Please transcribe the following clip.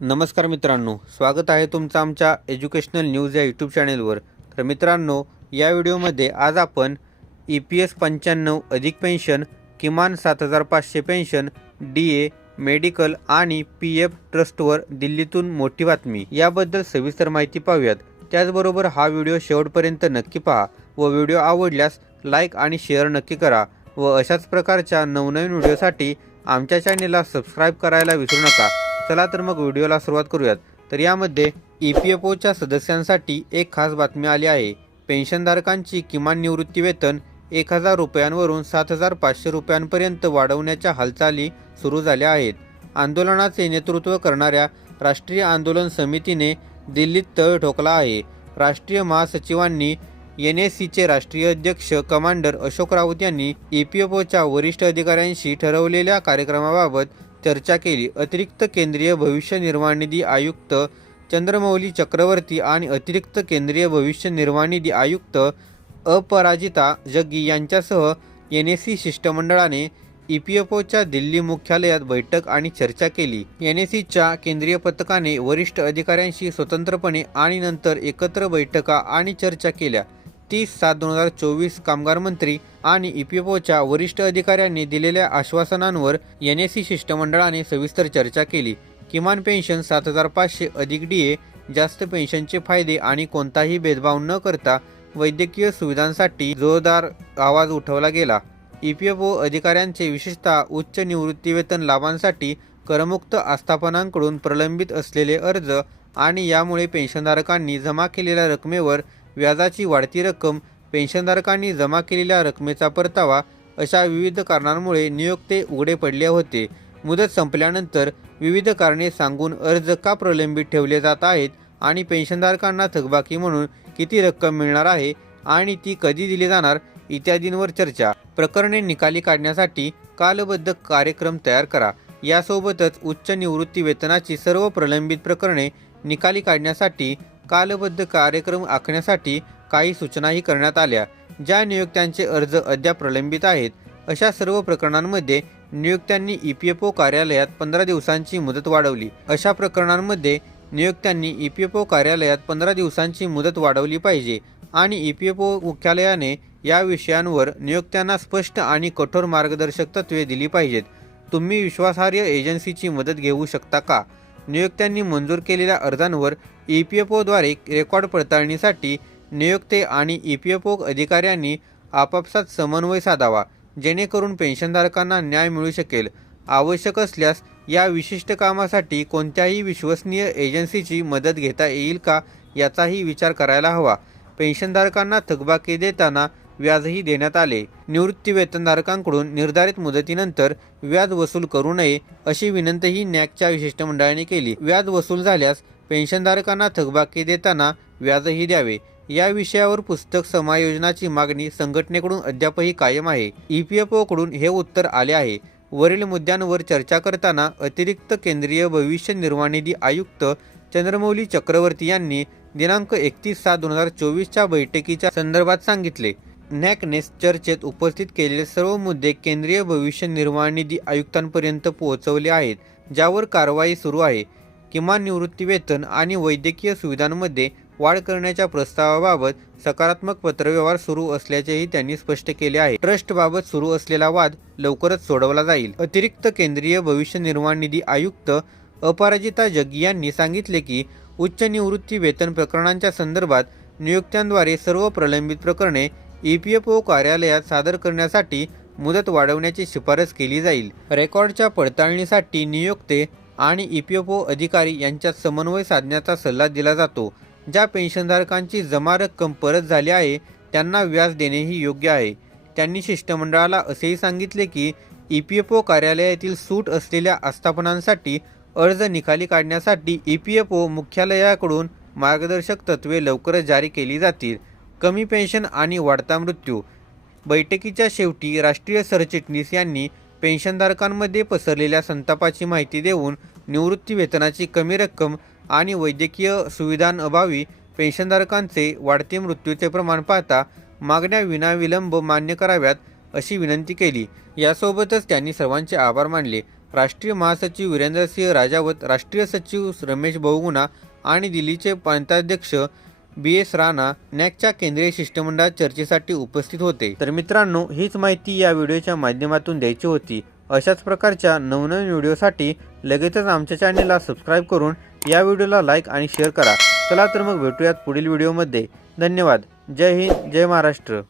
नमस्कार मित्रांनो स्वागत आहे तुमचं आमच्या एज्युकेशनल न्यूज या यूट्यूब चॅनेलवर तर मित्रांनो या व्हिडिओमध्ये आज आपण ई पी एस पंच्याण्णव अधिक पेन्शन किमान सात हजार पाचशे पेन्शन डी ए मेडिकल आणि पी एफ ट्रस्टवर दिल्लीतून मोठी बातमी. याबद्दल सविस्तर माहिती पाहूयात. त्याचबरोबर हा व्हिडिओ शेवटपर्यंत नक्की पहा व व्हिडिओ आवडल्यास लाईक आणि शेअर नक्की करा व अशाच प्रकारच्या नवनवीन व्हिडिओसाठी आमच्या चॅनेलला सबस्क्राईब करायला विसरू नका. चला तर मग व्हिडिओला सुरुवात करूयात. तर यामध्ये ई पी एफ ओच्या सदस्यांसाठी एक खास बातमी आली आहे. पेन्शनधारकांची किमान निवृत्ती वेतन एक हजार रुपयांवरून सात हजार पाचशे रुपयांपर्यंत वाढवण्याच्या हालचाली सुरू झाल्या आहेत. आंदोलनाचे नेतृत्व करणाऱ्या राष्ट्रीय आंदोलन समितीने दिल्लीत तळ ठोकला आहे. राष्ट्रीय महासचिवांनी एन एस सीचे राष्ट्रीय अध्यक्ष कमांडर अशोक राऊत यांनी ई पी एफ ओच्या वरिष्ठ अधिकाऱ्यांशी ठरवलेल्या कार्यक्रमाबाबत चर्चा केली. अतिरिक्त केंद्रीय भविष्य निर्वाह निधी आयुक्त चंद्रमौली चक्रवर्ती आणि अतिरिक्त केंद्रीय भविष्य निर्वाह निधी आयुक्त अपराजिता जग्गी यांच्यासह एन एस सी शिष्टमंडळाने ई पी एफ ओच्या दिल्ली मुख्यालयात बैठक आणि चर्चा केली. एन एस सीच्या केंद्रीय पथकाने वरिष्ठ अधिकाऱ्यांशी स्वतंत्रपणे आणि नंतर एकत्र बैठका आणि चर्चा केल्या. तीस सात दोन हजार चोवीस कामगार मंत्री आणि ई पी एफ ओच्या वरिष्ठ अधिकाऱ्यांनी दिलेल्या आश्वासनांवर एन एस सी शिष्टमंडळाने सविस्तर चर्चा केली. किमान पेन्शन सात हजार पाचशे अधिक डी ए जास्त पेन्शनचे फायदे आणि कोणताही भेदभाव न करता वैद्यकीय सुविधांसाठी जोरदार आवाज उठवला गेला. ई पी एफ ओ अधिकाऱ्यांचे विशेषतः उच्च निवृत्तीवेतन लाभांसाठी करमुक्त आस्थापनांकडून प्रलंबित असलेले अर्ज आणि यामुळे पेन्शनधारकांनी जमा केलेल्या रकमेवर व्याजाची वाढती रक्कम पेन्शनधारकांनी जमा केलेल्या रकमेचा परतावा अशा विविध कारणांमुळे नियोक्ते उघडे पडले होते. मुदत संपल्यानंतर विविध कारणे सांगून अर्ज का प्रलंबित ठेवले जात आहेत आणि पेन्शनधारकांना थकबाकी म्हणून किती रक्कम मिळणार आहे आणि ती कधी दिली जाणार इत्यादींवर चर्चा. प्रकरणे निकाली काढण्यासाठी कालबद्ध कार्यक्रम तयार करा. यासोबतच उच्च निवृत्ती वेतनाची सर्व प्रलंबित प्रकरणे निकाली काढण्यासाठी कालबद्ध कार्यक्रम आखण्यासाठी काही सूचनाही करण्यात आल्या ज्या नियुक्त्यांचे अर्ज अद्याप प्रलंबित आहेत. अशा सर्व प्रकरणांमध्ये नियुक्त्यांनी ई पी एफ ओ कार्यालयात पंधरा दिवसांची मुदत वाढवली. अशा प्रकरणांमध्ये नियुक्त्यांनी ई पी एफ ओ कार्यालयात पंधरा दिवसांची मुदत वाढवली पाहिजे आणि ई पी एफ ओ मुख्यालयाने या विषयांवर नियुक्त्यांना स्पष्ट आणि कठोर मार्गदर्शक तत्त्वे दिली पाहिजेत. तुम्ही विश्वासार्ह एजन्सीची मदत घेऊ शकता का? नियोक्त्यांनी मंजूर केलेल्या अर्जांवर ई पी एफ ओद्वारे रेकॉर्ड पडताळणीसाठी नियोक्ते आणि ई पी एफ ओ अधिकाऱ्यांनी आपापसात समन्वय साधावा जेणेकरून पेन्शनधारकांना न्याय मिळू शकेल. आवश्यक असल्यास या विशिष्ट कामासाठी कोणत्याही विश्वसनीय एजन्सीची मदत घेता येईल का याचाही विचार करायला हवा. पेन्शनधारकांना थकबाकी देताना व्याजही देण्यात आले. निवृत्ती वेतनधारकांकडून निर्धारित मुदतीनंतर व्याज वसूल करू नये अशी विनंतीही नॅकच्या विशिष्ट मंडळाने केली. व्याज वसूल झाल्यास पेन्शनधारकांना थकबाकी देताना व्याजही द्यावे. या विषयावर पुस्तक समायोजनाची मागणी संघटनेकडून अद्यापही कायम आहे. ई पी एफ ओकडून हे उत्तर आले आहे. वरील मुद्द्यांवर चर्चा करताना अतिरिक्त केंद्रीय भविष्य निर्वाह निधी आयुक्त चंद्रमौली चक्रवर्ती यांनी दिनांक एकतीस सात दोन हजार चोवीसच्या बैठकीच्या संदर्भात सांगितले. नॅकने चर्चेत उपस्थित केलेले सर्व मुद्दे केंद्रीय भविष्य निर्वाह निधी आयुक्तांपर्यंत पोहोचवले आहेत ज्यावर कारवाई सुरू आहे. किमान निवृत्ती वेतन आणि वैद्यकीय सुविधांमध्ये वाढ करण्याच्या प्रस्तावाबाबत सकारात्मक पत्रव्यवहार सुरू असल्याचेही त्यांनी स्पष्ट केले आहे. ट्रस्टबाबत सुरू असलेला वाद लवकरच सोडवला जाईल. अतिरिक्त केंद्रीय भविष्य निर्वाह निधी आयुक्त अपराजिता जग्गी यांनी सांगितले की उच्च निवृत्ती वेतन प्रकरणांच्या संदर्भात नियोक्त्यांद्वारे सर्व प्रलंबित प्रकरणे ई पी एफ ओ कार्यालयात सादर करण्यासाठी मुदत वाढवण्याची शिफारस केली जाईल. रेकॉर्डच्या पडताळणीसाठी नियोक्ते आणि ई पी एफ ओ अधिकारी यांच्यात समन्वय साधण्याचा सल्ला दिला जातो. ज्या पेन्शनधारकांची जमा रक्कम परत झाली आहे त्यांना व्याज देणेही योग्य आहे. त्यांनी शिष्टमंडळाला असेही सांगितले की ई पी एफ ओ कार्यालयातील सूट असलेल्या आस्थापनांसाठी अर्ज निकाली काढण्यासाठी ई पी एफ ओ मुख्यालयाकडून मार्गदर्शक तत्त्वे लवकरच जारी केली जातील. कमी पेन्शन आणि वाढता मृत्यू. बैठकीच्या शेवटी राष्ट्रीय सरचिटणीस यांनी पेन्शनधारकांमध्ये पसरलेल्या संतापाची माहिती देऊन निवृत्ती वेतनाची कमी रक्कम आणि वैद्यकीय सुविधांअभावी पेन्शनधारकांचे वाढते मृत्यूचे प्रमाण पाहता मागण्या विनाविलंब मान्य कराव्यात अशी विनंती केली. यासोबतच त्यांनी सर्वांचे आभार मानले. राष्ट्रीय महासचिव वीरेंद्रसिंह राजावत राष्ट्रीय सचिव रमेश बहुगुणा आणि दिल्लीचे प्रांताध्यक्ष बी एस राणा नॅकच्या केंद्रीय शिष्टमंडळ चर्चेसाठी उपस्थित होते. तर मित्रांनो हीच माहिती या व्हिडिओच्या माध्यमातून द्यायची होती. अशाच प्रकारच्या नवनवीन व्हिडिओसाठी लगेचच आमच्या चॅनेलला सबस्क्राईब करून या व्हिडिओला लाईक आणि शेअर करा. चला तर मग भेटूयात पुढील व्हिडिओमध्ये. धन्यवाद. जय हिंद जय महाराष्ट्र.